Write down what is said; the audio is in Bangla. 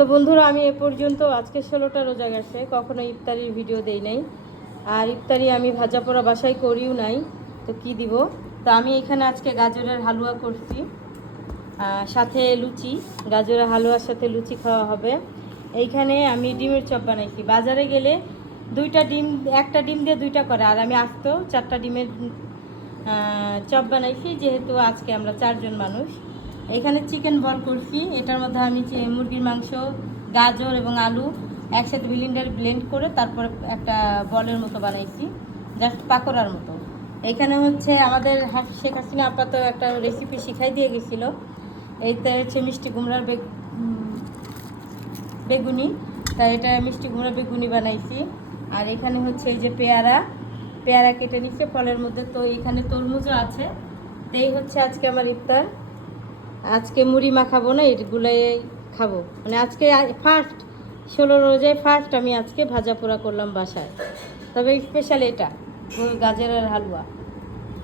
তো বন্ধুরা, আমি এ পর্যন্ত আজকে 16টা রোজা গেছে, কখনো ইফতারির ভিডিও দেই নাই। আর ইফতারি আমি ভাজা পোড়া বাসায় করিও নাই, তো কি দিব। তো আমি এখানে আজকে গাজরের হালুয়া করছি, সাথে লুচি। গাজরের হালুয়ার সাথে লুচি খাওয়া হবে। এইখানে আমি ডিমের চপ বানাইছি। বাজারে গেলে একটা ডিম দিয়ে দুইটা করে, আর আমি আস্ত 4টা ডিমের চপ বানাইছি, যেহেতু আজকে আমরা 4 জন মানুষ। এখানে চিকেন বল করছি। এটার মধ্যে আমি মুরগির মাংস, গাজর এবং আলু একসাথে ব্লেন্ড করে তারপর একটা বলের মতো বানাইছি, জাস্ট পাকোড়ার মতো। এখানে হচ্ছে আমাদের শেখ হাসিনা আপাতত একটা রেসিপি শিখাই দিয়ে গেছিলো। এইটা হচ্ছে মিষ্টি কুমড়ার বেগুনি। তাই এটা মিষ্টি কুমড়া বেগুনি বানাইছি। আর এখানে হচ্ছে এই যে পেয়ারা কেটে নিচ্ছে ফলের মধ্যে। তো এখানে তরমুজও আছে। তো এই হচ্ছে আজকে আমার ইফতার। আজকে মুড়ি মাখাবো না, এগুলোই খাবো। মানে আজকে ফার্স্ট 16 রোজায় ফার্স্ট আমি আজকে ভাজা পোড়া করলাম বাসায়। তবে স্পেশাল এটা গাজরের হালুয়া।